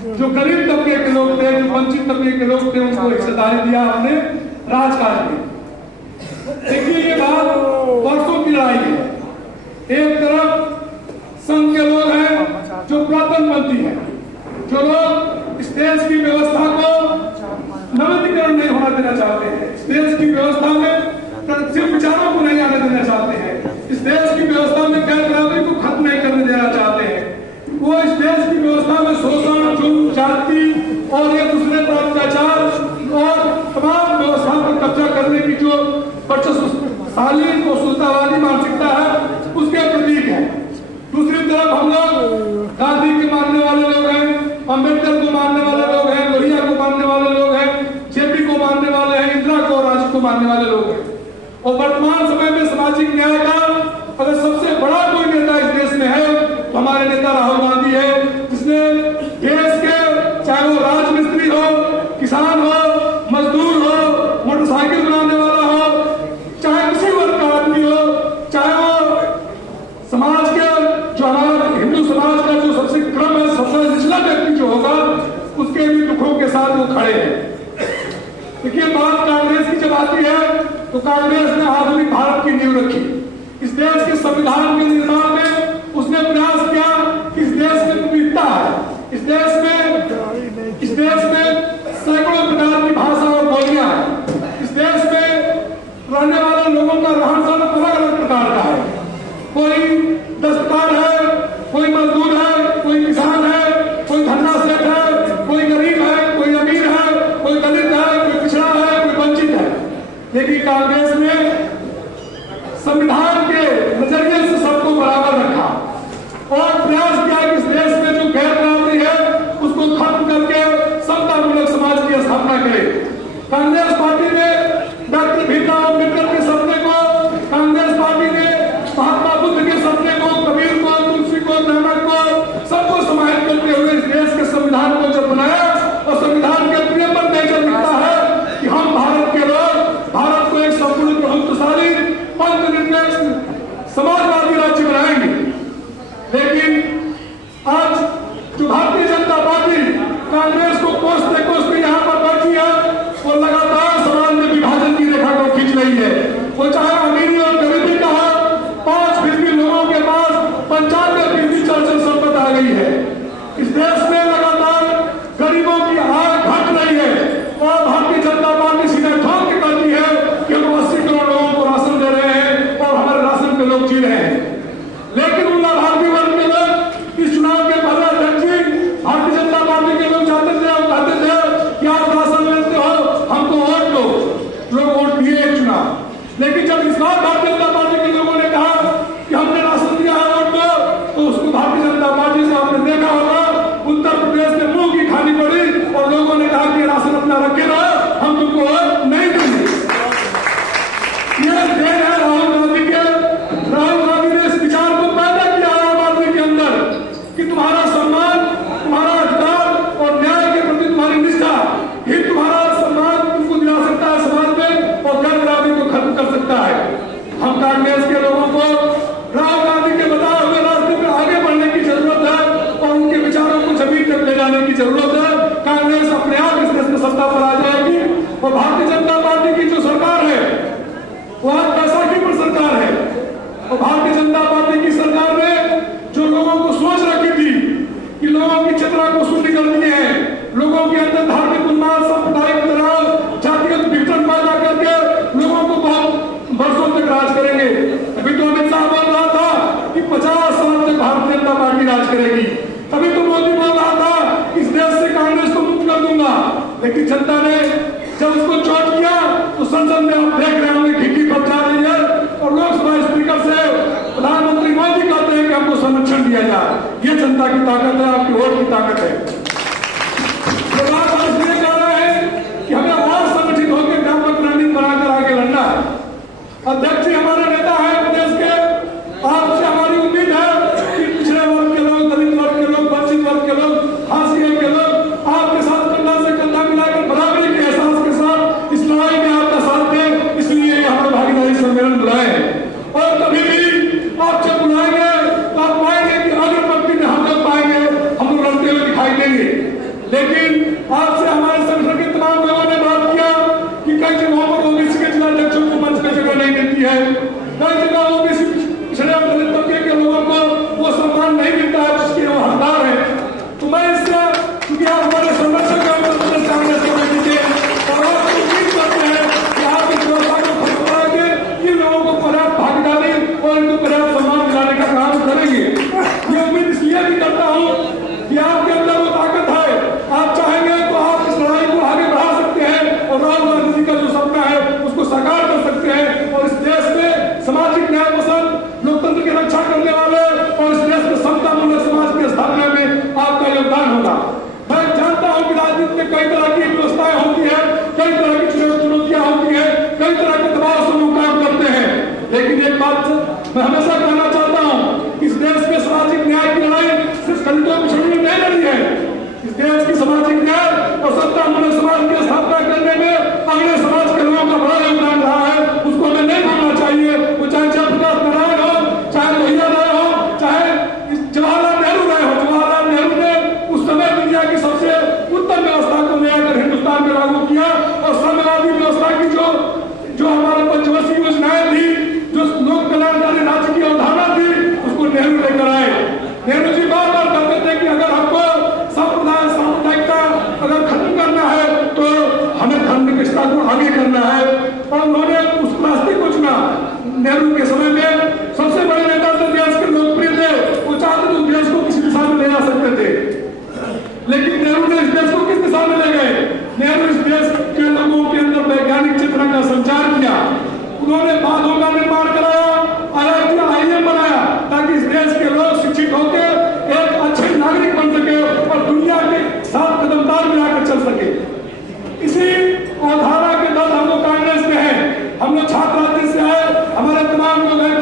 जो गरीब तबके के लोग थे, जो वंचित तबके के लोग थे, उनको हिस्सेदारी दिया हमने राजकाज में। देखिए ये बात वर्षों की लड़ाई है। एक तरफ संघ के लोग हैं जो पुरातनपंथी हैं, जो लोग इस देश की व्यवस्था को नवीनीकरण नहीं होना देना चाहते हैं, इस देश की व्यवस्था में सिर्फ विचारों को नहीं आने देना चाहते हैं, इस देश की व्यवस्था में गैर बराबरी को खत्म नहीं करने देना चाहते हैं। वो इस देश की व्यवस्था में शोषण, जुल्म, जाति और एक दूसरे पर अत्याचार और तमाम व्यवस्थाओं पर कब्जा करने की जो शालीन और सुल्तानवादी मानसिकता है, उसके प्रतीक है। दूसरी तरफ हम लोग गांधी के मानने वाले लोग हैं, अम्बेडकर को मानने वाले लोग हैं, लोहिया को मानने वाले लोग हैं, जेपी को मानने वाले हैं, इंदिरा को, राजीव को मानने वाले लोग हैं। और वर्तमान समय में सामाजिक न्याय का अगर सबसे बड़ा कोई नेता इस देश में है तो हमारे नेता राहुल गांधी है, जिसने देश के चाहे वो राजमिस्त्री हो, किसान हो, मजदूर हो, मोटरसाइकिल बनाने वाला हो, चाहे किसी वर्ग का आदमी हो, चाहे वो समाज के जो हमारा हिंदू समाज का जो सबसे क्रम है, सबसे निचला व्यक्ति जो होगा, उसके भी दुखों के साथ वो खड़े हैं। देखिए बात कांग्रेस की जब आती है तो कांग्रेस ने आधुनिक भारत की नींव रखी। इस देश के संविधान के निर्माण में उसने प्रयास किया कि इस देश में विविधता है, इस देश में सैकड़ों प्रकार की भाषा और बोलियां हैं, इस देश में रहने वाले लोगों का रहन सहन अलग अलग प्रकार का है। कोई दस्तकार है, कोई मजदूर है, कोई किसान है, कोई धन्ना सेठ है, कोई गरीब है, कोई अमीर है, कोई दलित है, कोई पिछड़ा है, कोई वंचित है। लेकिन कांग्रेस ने संविधान के नजरिए से सबको बराबर रखा और प्रयास किया कि इस देश में जो गैर बराबरी है उसको खत्म करके समतामूलक समाज की स्थापना करे। कांग्रेस पार्टी ने डॉक्टर भीमराव अम्बेडकर के सपने को, कांग्रेस पार्टी ने महात्मा बुद्ध के सपने को, कबीर को, तुलसी को, नानक को, सबको समाहित करते हुए इस देश के संविधान को जब बनाया और संविधान के प्रियम्बल में जब लिखा है कि हम भारत के लोग भारत को एक संपूर्ण बहुत्वशाली पंथनिरपेक्ष समाजवादी राज्य बनाएंगे। लेकिन आज जो भारतीय जनता पार्टी कांग्रेस को कोसते कोसते यहाँ पर बैठी है, वो लगातार समाज में विभाजन की रेखा को खींच रही है। वो चाहे अमीरी और गरीबी का हो, 5% लोगों के पास 95% चल संपत्ति आ गई है। इस देश में लगातार गरीबों की आय घट रही है और भारतीय जनता पार्टी सीधे ठोक के कहती है कि हम 80 करोड़ लोगों को राशन दे रहे हैं और हमारे राशन पे लोग जी रहे हैं। लेकिन उन लाभार्थी वर्ग के लोग इस चुनाव के पहले अध्यक्ष जी भारतीय जनता पार्टी के लोग जाते थे और कहते थे कि आप राशन लेते हो, हमको वोट दो। लोग वोट दिए एक चुनाव। लेकिन जब इस बार भारतीय जनता पार्टी के लोगों ने कहा कि हमने राशन दिया है, वोट दो, तो उसको भारतीय जनता पार्टी से आपने देखा होगा उत्तर प्रदेश में मुंह की खानी पड़ी और लोगों ने कहा कि राशन अपना रखे रहो, हम तुमको वोट नहीं देंगे। यह देन है राहुल गांधी के। राहुल गांधी ने इस विचार को पैदा किया आम आदमी के अंदर कि तुम्हारा सम्मान, तुम्हारा अधिकार और न्याय के प्रति तुम्हारी निष्ठा ही तुम्हारा सम्मान तुमको दिला सकता है समाज में और गैर बराबरी को खत्म कर सकता है। हम कांग्रेस के लोगों को राहुल गांधी के बताए हुए रास्ते में आगे बढ़ने की जरूरत है और उनके विचारों को जमीन तक ले जाने की जरूरत है। कांग्रेस अपने आप इस देश में सत्ता पर आ जाएगी और भारतीय जनता पार्टी की जो सरकार है वो आज बैसाखी पर सरकार है और भारतीय जनता पार्टी की सरकार ने जो लोगों को सोच रखी थी कि लोगों की चेतना को शून्य कर दिए हैं, लोगों के अंदर धार्मिक उन्माद, सांप्रदायिक तनाव, जातिगत विघटन पैदा करके लोगों को बहुत वर्षों तक राज करेंगे। अभी तो अमित शाह बोल रहा था कि 50 साल तक भारतीय जनता पार्टी राज करेगी। अभी तो मोदी बोल रहा था इस देश से कांग्रेस को मुक्त कर दूंगा। लेकिन जनता ने जब उसको चोट किया तो संसद में आप देख रहे होंगे खिड़की पर जा रही है और लोकसभा स्पीकर से प्रधानमंत्री मोदी कहते हैं कि हमको संरक्षण दिया जाए। ये जनता की ताकत है, आपकी वोट की ताकत है। तो बात हम इसलिए कह रहे हैं कि हमें और संगठित होकर व्यापक रणनीति बनाकर आगे लड़ना है। अध्यक्ष जी हमारे नेता है प्रदेश के, आपसे हमारी उम्मीद है कि पिछड़े वर्ग के लोग, दलित वर्ग के लोग, वंचित वर्ग के लोग, हाशिए के लोग आपके साथ कंधा से कंधा मिलाकर बराबरी के एहसास के साथ इस लड़ाई में आपका साथ दें। इसलिए हमें भागीदारी सम्मेलन बुलाए और कभी भी आप जब बुलाएंगे तो आप पाएंगे कि अग्र पंक्ति में हम लोग पाएंगे, हम लोग लड़ते हुए दिखाई देंगे। लेकिन आपसे हमारे संगठन के तमाम लोगों ने बात किया कि कई जगहों पर ओबीसी के जिलाध्यक्षों को मंच पे जगह नहीं मिलती है, कई जगह ओबीसी पिछड़े और दलित तबके के लोगों को वो सम्मान नहीं मिलता है जिसके वो हकदार है। तो मैं इससे, क्योंकि आप हमारे संरक्षक हैं उत्तर प्रदेश कांग्रेस कमेटी के, और आप उम्मीद करते हैं कि आप इस व्यवस्था को खत्म करा के इन लोगों को पर्याप्त भागीदारी और इनको पर्याप्त सम्मान दिलाने का काम करेंगे। ये उम्मीद इसलिए भी करता हूँ कि आपके अंदर वो ताकत है, आप चाहेंगे तो आप इस लड़ाई को आगे बढ़ा सकते हैं और राहुल गांधी जी का जो सपना है उसको साकार कर सकते हैं और इस देश में सामाजिक न्याय पसंद, लोकतंत्र की रक्षा करने वाले और इस देश में समता मूल्य समाज की स्थापना में आपका योगदान होगा। मैं जानता हूँ कि राजनीति में कई तरह की व्यवस्थाएं होती है, कई तरह की चुनौतियां होती है, कई तरह के दबाव से लोग काम करते हैं, लेकिन एक बात मैं हमेशा कहना चाहता हूँ, इस देश में सामाजिक न्याय की लड़ाई सिर्फ दलितों पिछड़ों ने नहीं लड़ी है। इस देश की सामाजिक न्याय और सत्ता मूल्य समाज की स्थापना करने में अगले समाज के लोगों का बड़ा योगदान रहा है, उसको हमें नहीं भूलना चाहिए। वो चाहे जयप्रकाश नारायण हो, चाहे लोहिया राय हो, चाहे जवाहरलाल नेहरू राय हो। जवाहरलाल नेहरू ने उस समय दुनिया की सबसे उत्तम व्यवस्था को ले आकर हिंदुस्तान में लागू किया और साम्यवादी व्यवस्था की जो हमारे पंचवर्षीय योजनाएं थी, जो लोक कल्याणकारी राज्य की अवधारणा थी, उसको नेहरू लेकर आए। नेहरू जी बार बार कहते थे कि अगर हमको संप्रदाय सामुदायिकता अगर खत्म करना है तो हमें धार्मिकता को आगे करना है, और उन्होंने उस रास्ते को चुना। नेहरू के समय में सबसे बड़े नेता तो देश के लोकप्रिय थे, वो चाहते थे देश को किसी दिशा में ले जा सकते थे, लेकिन नेहरू ने इस देश को किस दिशा में ले गए? नेहरू इस देश के लोगों के अंदर वैज्ञानिक चेतना का संचार किया, उन्होंने बांधों का निर्माण कराया, IIM बनाया ताकि इस देश के लोग शिक्षित होकर एक अच्छे नागरिक बन सके और दुनिया के साथ कदमताल में आकर चल सके। इसी अवधारणा के तहत हम लोग कांग्रेस में हैं, हम लोग छात्र राज्य से आए, हमारे तमाम लोग हैं